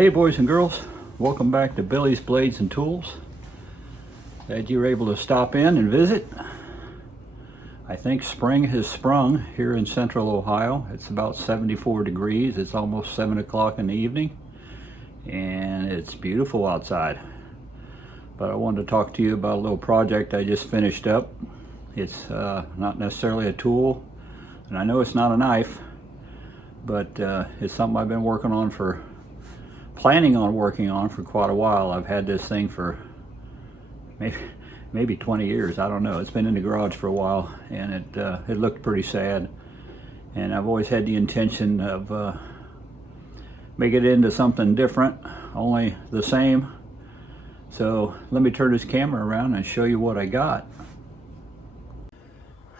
Hey boys and girls, welcome back to Billy's Blades and Tools. Glad you were able to stop in and visit. I think spring has sprung here in central Ohio. It's about 74 degrees. It's almost 7 o'clock in the evening and it's beautiful outside. But I wanted to talk to you about a little project I just finished up. It's not necessarily a tool, and I know it's not a knife, but it's something I've been planning on working on for quite a while. I've had this thing for maybe 20 years. I don't know. It's been in the garage for a while, and it looked pretty sad. And I've always had the intention of making it into something different, only the same. So let me turn this camera around and show you what I got.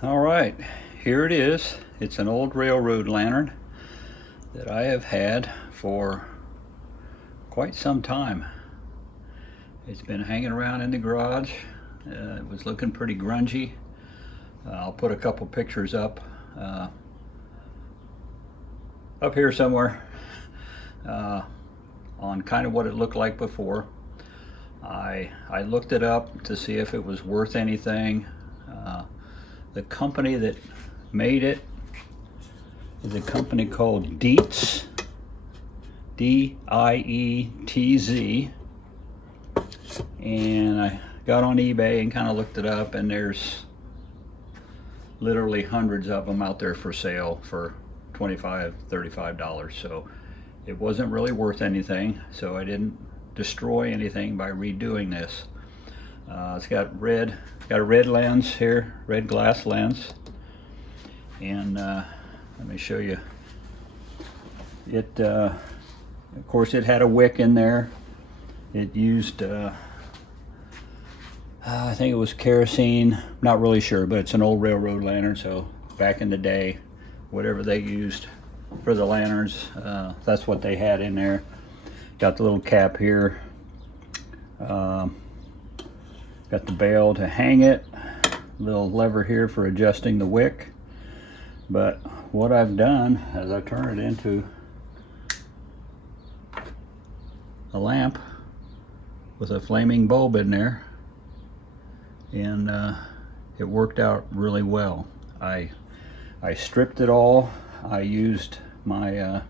All right, here it is. It's an old railroad lantern that I have had for quite some time. It's been hanging around in the garage. It was looking pretty grungy. I'll put a couple pictures up here somewhere on kind of what it looked like before. I looked it up to see if it was worth anything. The company that made it is a company called Dietz, D-I-E-T-Z, and I got on eBay and kind of looked it up, and there's literally hundreds of them out there for sale for $25, $35. So it wasn't really worth anything, so I didn't destroy anything by redoing this. It's got a red lens here, red glass lens, and let me show you it. Of course, it had a wick in there. It used I think it was kerosene, not really sure, but it's an old railroad lantern, so back in the day, whatever they used for the lanterns, that's what they had in there. Got the little cap here, got the bail to hang it, little lever here for adjusting the wick. But what I've done is I turn it into a lamp with a flaming bulb in there, and it worked out really well. I stripped it all. I used my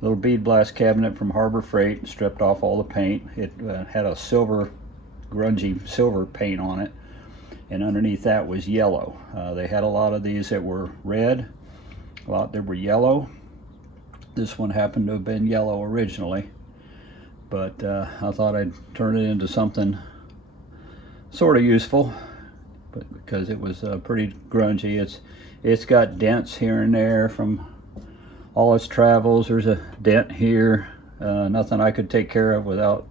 little bead blast cabinet from Harbor Freight and stripped off all the paint. It had a grungy silver paint on it, and underneath that was yellow. They had a lot of these that were red, a lot that were yellow. This one happened to have been yellow originally, but I thought I'd turn it into something sort of useful, but because it was pretty grungy. It's got dents here and there from all its travels. There's a dent here, nothing I could take care of without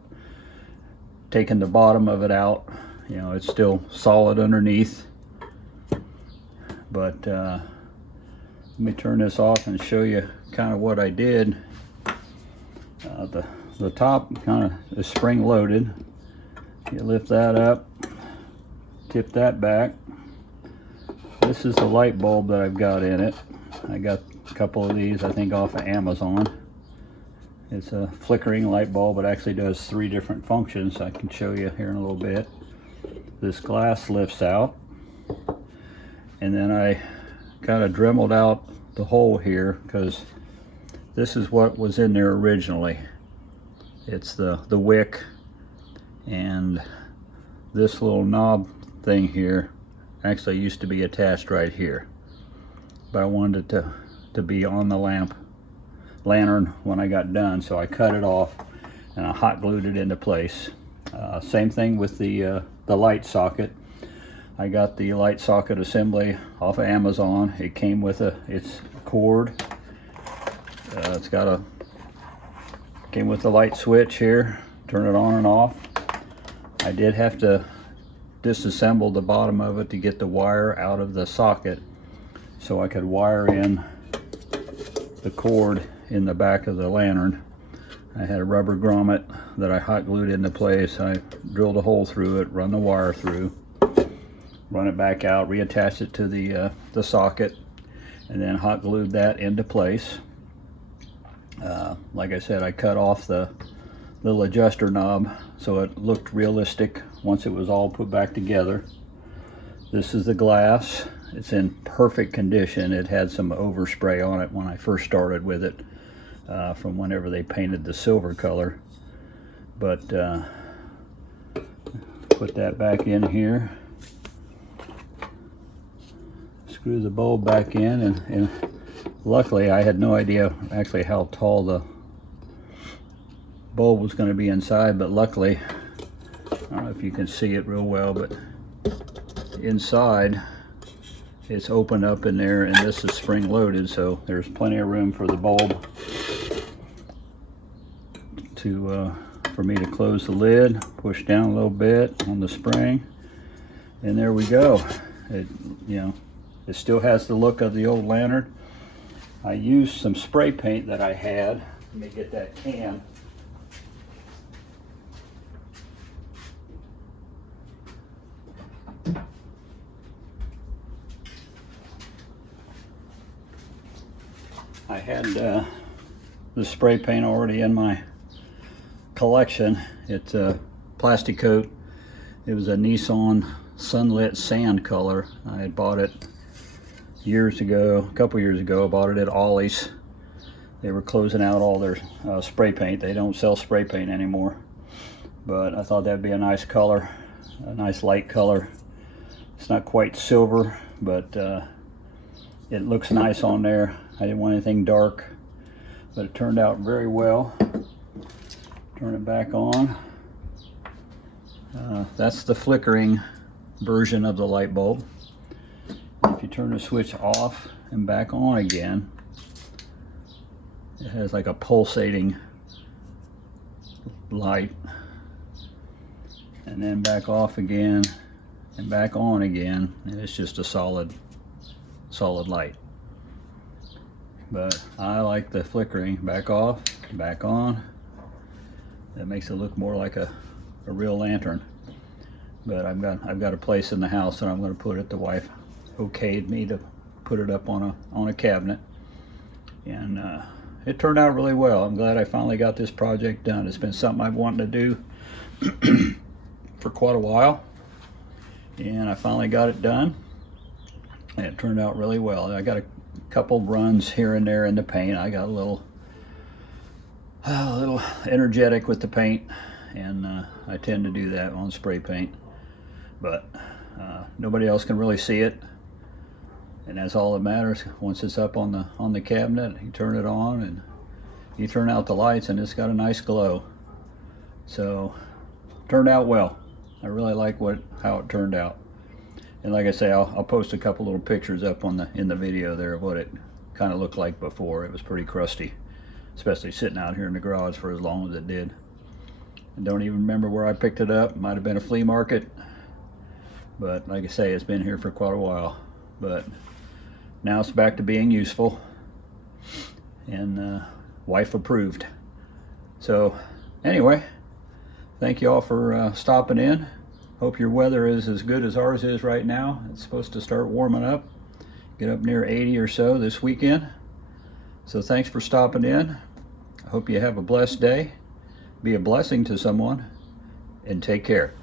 taking the bottom of it out. You know, it's still solid underneath. But let me turn this off and show you kind of what I did. The top kind of is spring loaded. You lift that up, tip that back. This is the light bulb that I've got in it. I got a couple of these, I think, off of Amazon. It's a flickering light bulb. It actually does 3 different functions. I can show you here in a little bit. This glass lifts out, and then I kind of dremeled out the hole here because this is what was in there originally. It's the wick, and this little knob thing here actually used to be attached right here, but I wanted it to be on the lantern when I got done, so I cut it off and I hot glued it into place. Same thing with the light socket. I got the light socket assembly off of Amazon. It came with its cord. Came with the light switch here. Turn it on and off. I did have to disassemble the bottom of it to get the wire out of the socket so I could wire in the cord in the back of the lantern. I had a rubber grommet that I hot glued into place. I drilled a hole through it, run the wire through, run it back out, reattach it to the socket, and then hot glued that into place. Like I said, I cut off the little adjuster knob so it looked realistic once it was all put back together. This is the glass. It's in perfect condition. It had some overspray on it when I first started with it, from whenever they painted the silver color. But put that back in here. Screw the bulb back in, and luckily I had no idea actually how tall the bulb was going to be inside, but luckily, I don't know if you can see it real well, but inside it's opened up in there, and this is spring loaded, so there's plenty of room for the bulb to for me to close the lid, push down a little bit on the spring, and there we go. It, you know, it still has the look of the old lantern. I used some spray paint that I had. Let me get that can. I had the spray paint already in my collection. It's a plastic coat. It was a Nissan Sunlit Sand color. I had bought it years ago, a couple years ago. I bought it at Ollie's. They were closing out all their spray paint. They don't sell spray paint anymore. But I thought that'd be a nice color, a nice light color. It's not quite silver, but it looks nice on there. I didn't want anything dark, but it turned out very well. Turn it back on. That's the flickering version of the light bulb. If you turn the switch off and back on again, it has like a pulsating light. And then back off again and back on again, and it's just a solid light. But I like the flickering. Back off, back on. That makes it look more like a real lantern. But I've got a place in the house that I'm going to put it. The wife okayed me to put it up on a cabinet, and it turned out really well. I'm glad I finally got this project done. It's been something I've wanted to do for quite a while, and I finally got it done, and it turned out really well. I got a couple runs here and there in the paint. I got a little energetic with the paint, and I tend to do that on spray paint, but nobody else can really see it, and that's all that matters. Once it's up on the cabinet, you turn it on and you turn out the lights, and it's got a nice glow. So turned out well. I really like how it turned out. And like I say, I'll post a couple little pictures up in the video there of what it kind of looked like before. It was pretty crusty, especially sitting out here in the garage for as long as it did. I don't even remember where I picked it up. Might have been a flea market, but like I say, it's been here for quite a while. But now it's back to being useful, and wife approved. So anyway, thank you all for stopping in. Hope your weather is as good as ours is right now. It's supposed to start warming up, get up near 80 or so this weekend. So thanks for stopping in. I hope you have a blessed day. Be a blessing to someone, and take care.